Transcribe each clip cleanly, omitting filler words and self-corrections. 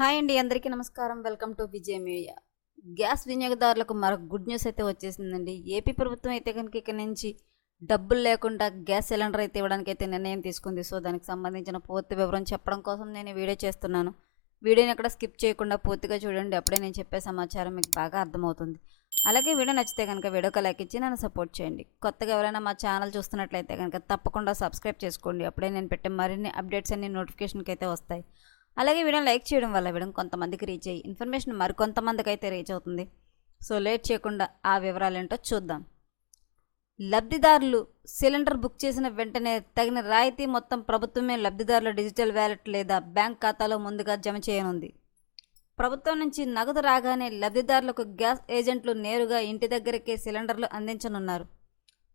Hi అండి, అందరికీ నమస్కారం. Welcome to Vijay media. Gas వినియోగదారులకు మరొక గుడ్ న్యూస్ అయితే వచ్చేసిందండి. ఏపీ ప్రభుత్వం అయితే కనుక ఇక నుంచి డబ్బులు లేకుండా గ్యాస్ సిలిండర్ అయితే ఇవ్వడానికి అయితే నిర్ణయం తీసుకుంది. సో దానికి సంబంధించిన పూర్తి వివరం చెప్పడం కోసం నేను వీడియో చేస్తున్నాను. వీడియోని ఎక్కడ స్కిప్ చేయకుండా పూర్తిగా చూడండి. అప్పుడే నేను చెప్పే సమాచారం మీకు బాగా అర్థమవుతుంది. అలాగే వీడియో నచ్చితే కనుక వీడియోకి లైక్ ఇచ్చి నన్ను సపోర్ట్ చేయండి. కొత్తగా ఎవరైనా మా ఛానల్ చూస్తున్నట్లయితే కనుక తప్పకుండా సబ్స్క్రైబ్ చేసుకోండి. అప్పుడే నేను పెట్టే మరిన్ని అప్డేట్స్ అన్ని నోటిఫికేషన్కి అయితే వస్తాయి. అలాగే వీడియోని లైక్ చేయడం వల్ల వీడియో కొంతమందికి రీచ్ అయ్యి ఇన్ఫర్మేషన్ మరికొంతమందికి అయితే రీచ్ అవుతుంది. సో లేట్ చేయకుండా ఆ వివరాలు ఏంటో చూద్దాం. లబ్ధిదారులు సిలిండర్ బుక్ చేసిన వెంటనే తగిన రాయితీ మొత్తం ప్రభుత్వమే లబ్ధిదారుల డిజిటల్ వ్యాలెట్ లేదా బ్యాంక్ ఖాతాలో ముందుగా జమ చేయనుంది. ప్రభుత్వం నుంచి నగదు రాగానే లబ్ధిదారులకు గ్యాస్ ఏజెంట్లు నేరుగా ఇంటి దగ్గరకే సిలిండర్లు అందించనున్నారు.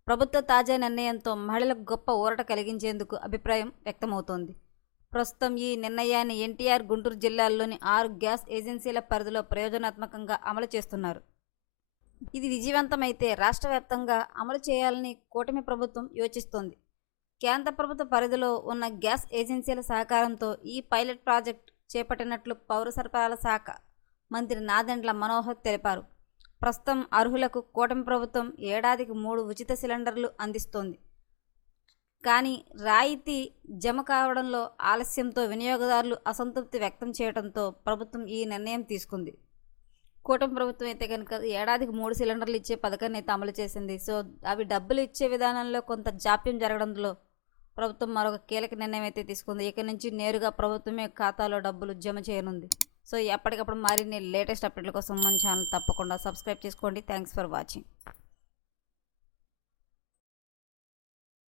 ప్రభుత్వ తాజా నిర్ణయంతో మహిళలకు గొప్ప ఊరట కలిగించేందుకు అభిప్రాయం వ్యక్తమవుతోంది. ప్రస్తుతం ఈ నిర్ణయాన్ని ఎన్టీఆర్, గుంటూరు జిల్లాల్లోని 6 గ్యాస్ ఏజెన్సీల పరిధిలో ప్రయోజనాత్మకంగా అమలు చేస్తున్నారు. ఇది విజయవంతమైతే రాష్ట్ర వ్యాప్తంగా అమలు చేయాలని కూటమి ప్రభుత్వం యోచిస్తోంది. కేంద్ర ప్రభుత్వ పరిధిలో ఉన్న గ్యాస్ ఏజెన్సీల సహకారంతో ఈ పైలట్ ప్రాజెక్ట్ చేపట్టినట్లు పౌర సరఫరాల శాఖ మంత్రి నాదెండ్ల మనోహర్ తెలిపారు. ప్రస్తుతం అర్హులకు కూటమి ప్రభుత్వం ఏడాదికి 3 ఉచిత సిలిండర్లు అందిస్తోంది. కానీ రాయితీ జమ కావడంలో ఆలస్యంతో వినియోగదారులు అసంతృప్తి వ్యక్తం చేయడంతో ప్రభుత్వం ఈ నిర్ణయం తీసుకుంది. కూటమి ప్రభుత్వం అయితే కనుక ఏడాదికి 3 సిలిండర్లు ఇచ్చే పథకాన్ని అయితే అమలు చేసింది. సో అవి డబ్బులు ఇచ్చే విధానంలో కొంత జాప్యం జరగడంలో ప్రభుత్వం మరొక కీలక నిర్ణయం అయితే తీసుకుంది. ఇక నుంచి నేరుగా ప్రభుత్వమే ఖాతాలో డబ్బులు జమ చేయనుంది. సో ఎప్పటికప్పుడు మరిన్ని లేటెస్ట్ అప్డేట్ల కోసం మన ఛానల్ తప్పకుండా సబ్స్క్రైబ్ చేసుకోండి. Thanks for watching.